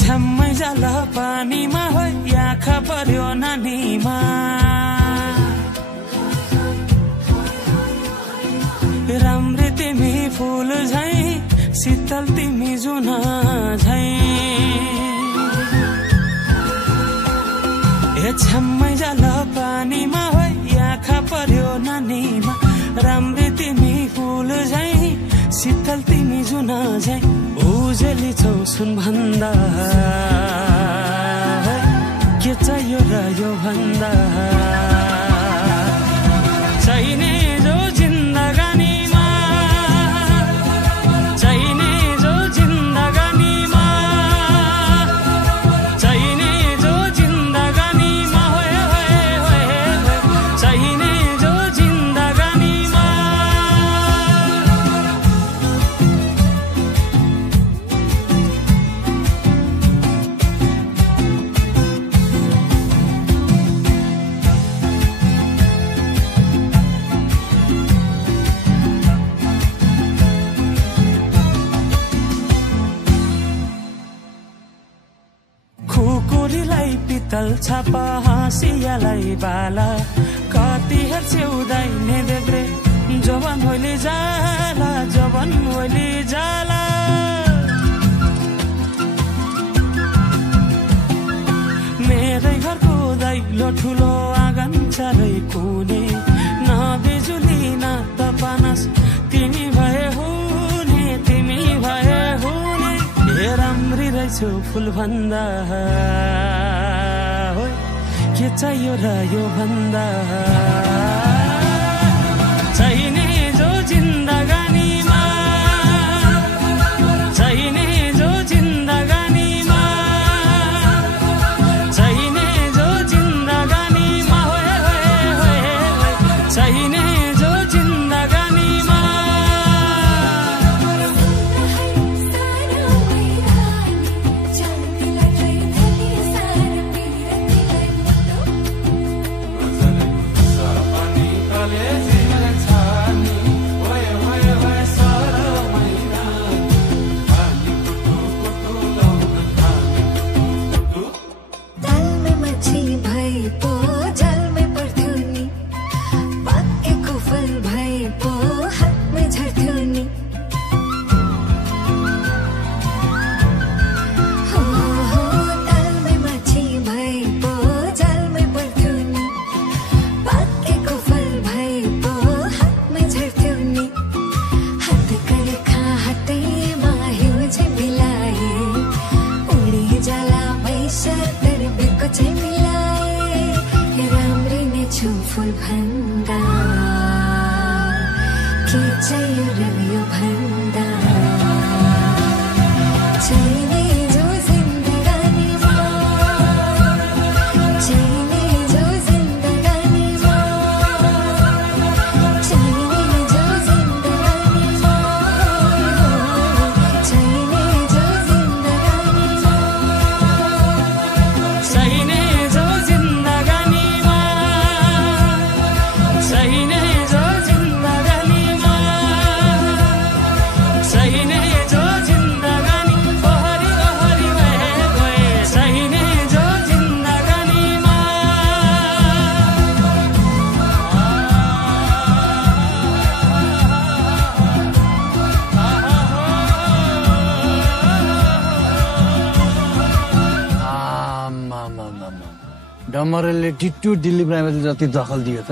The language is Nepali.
छम्मै जाला पानीमा हो आँखा पर्यो नानीमा राम्री तिमी फूल झै शीतल तिमी जुना झै छम्मै जाला पानीमा हो आँखा पर्यो नानीमा राम्री तिमी फूल झै शीतल तिमी जुना झै उजेली छौ सुन भन्दा के चाहियो र यो भन्दा चाहिने जो जिन्दगानीमा चाहिने जो जिन्दगानीमा चाहिने जो जिन्दगानीमा होए होए होए चाहिने जो जिन्दगानीमा पितल छापा हाँसियालाई बाला कति हेर्छौ दाइने देब्रे जवान होली जाला जवान होली जाला मेरै घरको दैलो ठुलो आँगन चारै कुने न बिजुली न त पानस तिमी भए हुने तिमी भए हुने हे राम्री रहेछौ फुल भन्दा के चाहियो र यो भन्दा चाहिने जो जिन्दगानीमा चाहिने जो जिन्दगानीमा चाहिने जो जिन्दगानीमा होए होए होए चाहिने जो जिन्दगानीमा फूल भन्दा के चाहियो र यो भन्दा चाहिने जो जिन्दगानीमा चाहिने जो जिन्दगानीमा चाहिने जो जिन्दगानीमा चाहिने जो जिन्दगानीमा चाहिने जो जिन्दगानीमा चाहिने जो जिन्दगानीमा चाहिने जो जिन्दगानी ओहरी ओहरी भए गए चाहिने जो जिन्दगानीमा डमरेलले टिट्टु दिल्ली प्राइमेरी जति दखल दियो त